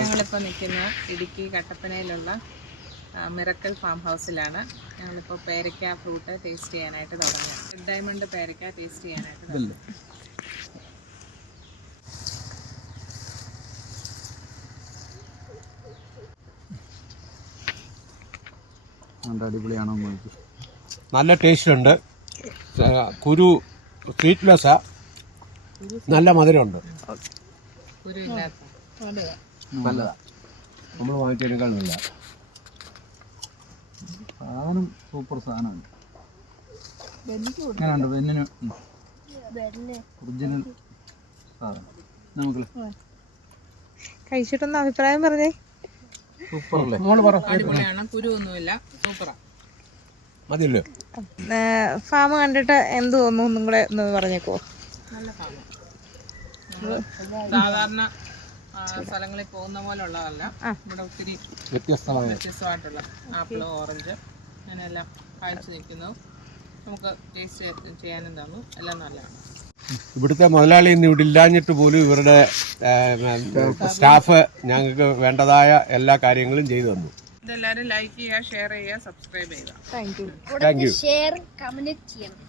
ഞങ്ങളിപ്പോൾ നിൽക്കുന്ന Idukki കട്ടപ്പനയിലുള്ള miracle farm ഹൗസിലാണ്. ഞങ്ങളിപ്പോൾ പേരയ്ക്ക ഫ്രൂട്ട് ടേസ്റ്റ് ചെയ്യാനായിട്ട് തുടങ്ങി. റെഡ് ഡയമണ്ട് പേരയ്ക്ക ടേസ്റ്റ് ചെയ്യാനായിട്ട് തുടങ്ങി. അടിപൊളിയാണോ? നല്ല ടേസ്റ്റ് ഉണ്ട്. കുരു സ്വീറ്റ്ലെസ്സാ, നല്ല മധുരമുണ്ട്. നല്ലതാ, നമ്മൾ വാങ്ങിച്ചതിനേക്കാൾ നല്ല സാധനം. സൂപ്പർ സാധനമാണ്. എങ്ങനെയുണ്ട് പെന്നിന്? ഒറിജിനൽ സാധനം. നമുക്ക് കഴിച്ചിട്ടൊന്ന് അഭിപ്രായം പറഞ്ഞേ. സൂപ്പർ അല്ലേ? അടിപൊളിയാണ്, കുരുവൊന്നുമില്ല, സൂപ്പറാ. മതിയല്ലോ. ഫാം കണ്ടിട്ട് എന്ത് തോന്നുന്നു ഒന്നും കൂടെ ഒന്ന് പറഞ്ഞേക്കോ? നല്ല ഫാമ്. സാധാരണ സ്ഥലങ്ങളിൽ പോകുന്ന പോലെ ഉള്ളതല്ല. ഇവിടെ ഒത്തിരി വ്യത്യസ്തമായിട്ടുള്ള ആപ്പിള്, ഓറഞ്ച് അങ്ങനെയെല്ലാം കാഴ്ച നിൽക്കുന്നു. നമുക്ക് ടേസ്റ്റ് ചെയ്യാനും തന്നു. എല്ലാം നല്ലതാണ്. ഇവിടുത്തെ മുതലാളി ഇന്ന് ഇവിടെ ഇല്ലാഞ്ഞിട്ട് പോലും ഇവരുടെ സ്റ്റാഫ് ഞങ്ങൾക്ക് വേണ്ടതായ എല്ലാ കാര്യങ്ങളും ചെയ്തു തന്നു. ഇതെല്ലാവരും ലൈക്ക് ചെയ്യുക, ഷെയർ ചെയ്യുക, സബ്സ്ക്രൈബ് ചെയ്യുക. Thank you. Thank you. Share comment ചെയ്യണം.